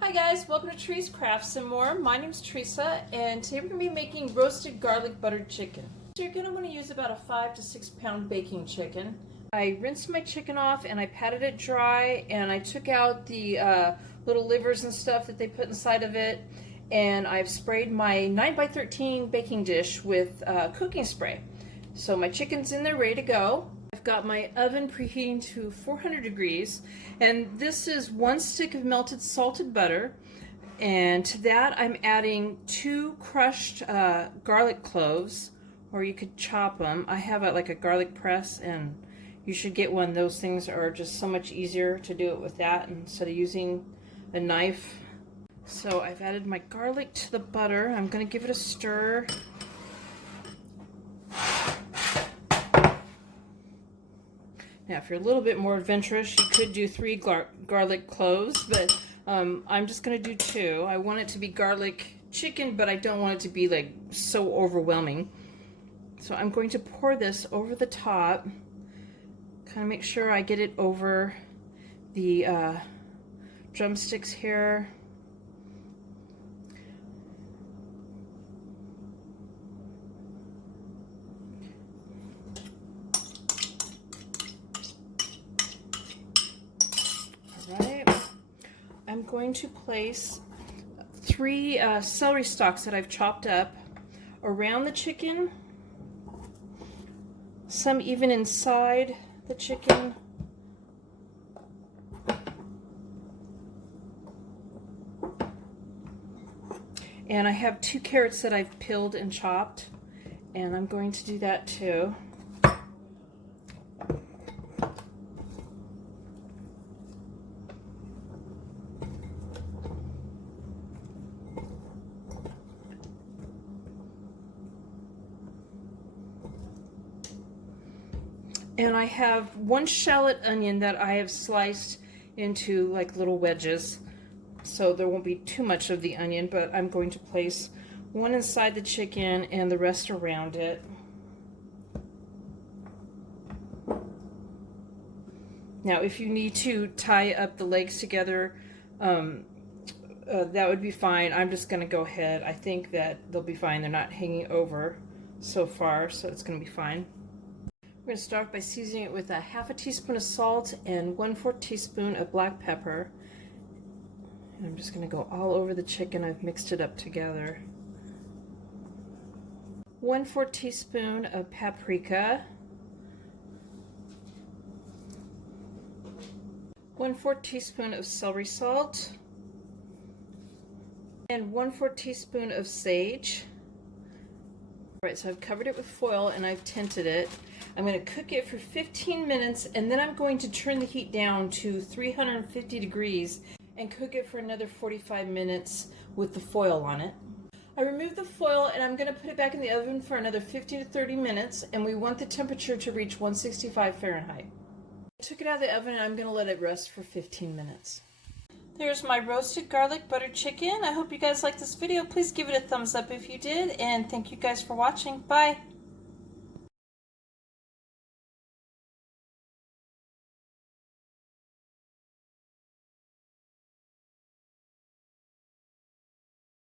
Hi guys, welcome to Teresa's Crafts and More. My name's Teresa and today we're going to be making roasted garlic buttered chicken. So you're going to want to use about a 5 to 6 pound baking chicken. I rinsed my chicken off and I patted it dry and I took out the little livers and stuff that they put inside of it, and I've sprayed my 9x13 baking dish with cooking spray. So my chicken's in there ready to go. I've got my oven preheating to 400 degrees, and this is 1 stick of melted salted butter, and to that I'm adding 2 crushed garlic cloves, or you could chop them. I have like a garlic press, and you should get one. Those things are just so much easier to do it with that instead of using a knife. So I've added my garlic to the butter. I'm going to give it a stir. Now, if you're a little bit more adventurous, you could do 3 garlic cloves, but I'm just going to do 2. I want it to be garlic chicken, but I don't want it to be like so overwhelming. So I'm going to pour this over the top, kind of make sure I get it over the drumsticks here. I'm going to place 3 celery stalks that I've chopped up around the chicken, some even inside the chicken. And I have 2 carrots that I've peeled and chopped, and I'm going to do that too. And I have 1 shallot onion that I have sliced into like little wedges, so there won't be too much of the onion, but I'm going to place 1 inside the chicken and the rest around it. Now, if you need to tie up the legs together, that would be fine. I'm just going to go ahead. I think that they'll be fine. They're not hanging over so far, so it's going to be fine. We're going to start by seasoning it with a ½ teaspoon of salt and 1/4 teaspoon of black pepper. And I'm just going to go all over the chicken. I've mixed it up together. 1/4 teaspoon of paprika. 1/4 teaspoon of celery salt. And 1/4 teaspoon of sage. Alright, so I've covered it with foil and I've tinted it. I'm going to cook it for 15 minutes, and then I'm going to turn the heat down to 350 degrees and cook it for another 45 minutes with the foil on it. I removed the foil and I'm going to put it back in the oven for another 15 to 30 minutes, and we want the temperature to reach 165 Fahrenheit. I took it out of the oven and I'm going to let it rest for 15 minutes. There's my roasted garlic buttered chicken. I hope you guys liked this video. Please give it a thumbs up if you did, and thank you guys for watching. Bye!